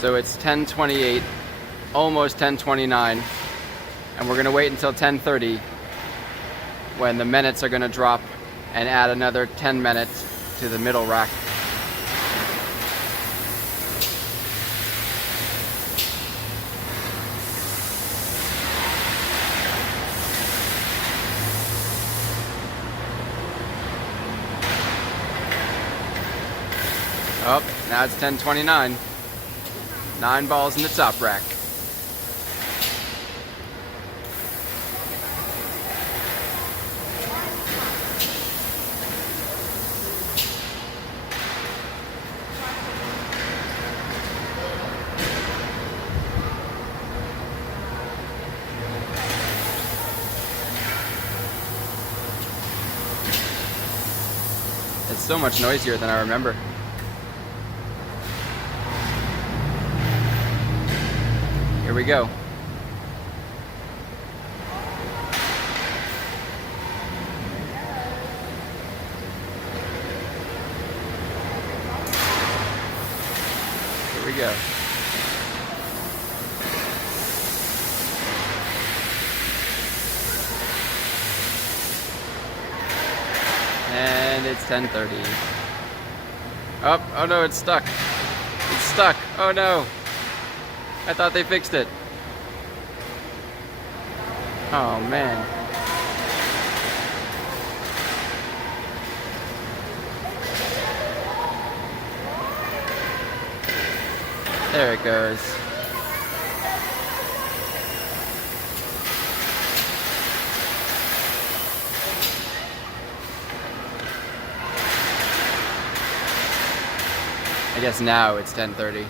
So it's 10:28, almost 10:29, and we're gonna wait until 10:30 when the minutes are gonna drop and add another 10 minutes to the middle rack. Oh, now it's 10:29. 9 balls in the top rack. It's so much noisier than I remember. Here we go. Here we go. And it's 10:30. Oh no, it's stuck. It's stuck. Oh no. I thought they fixed it. Oh man. There it goes. I guess now it's 10:30.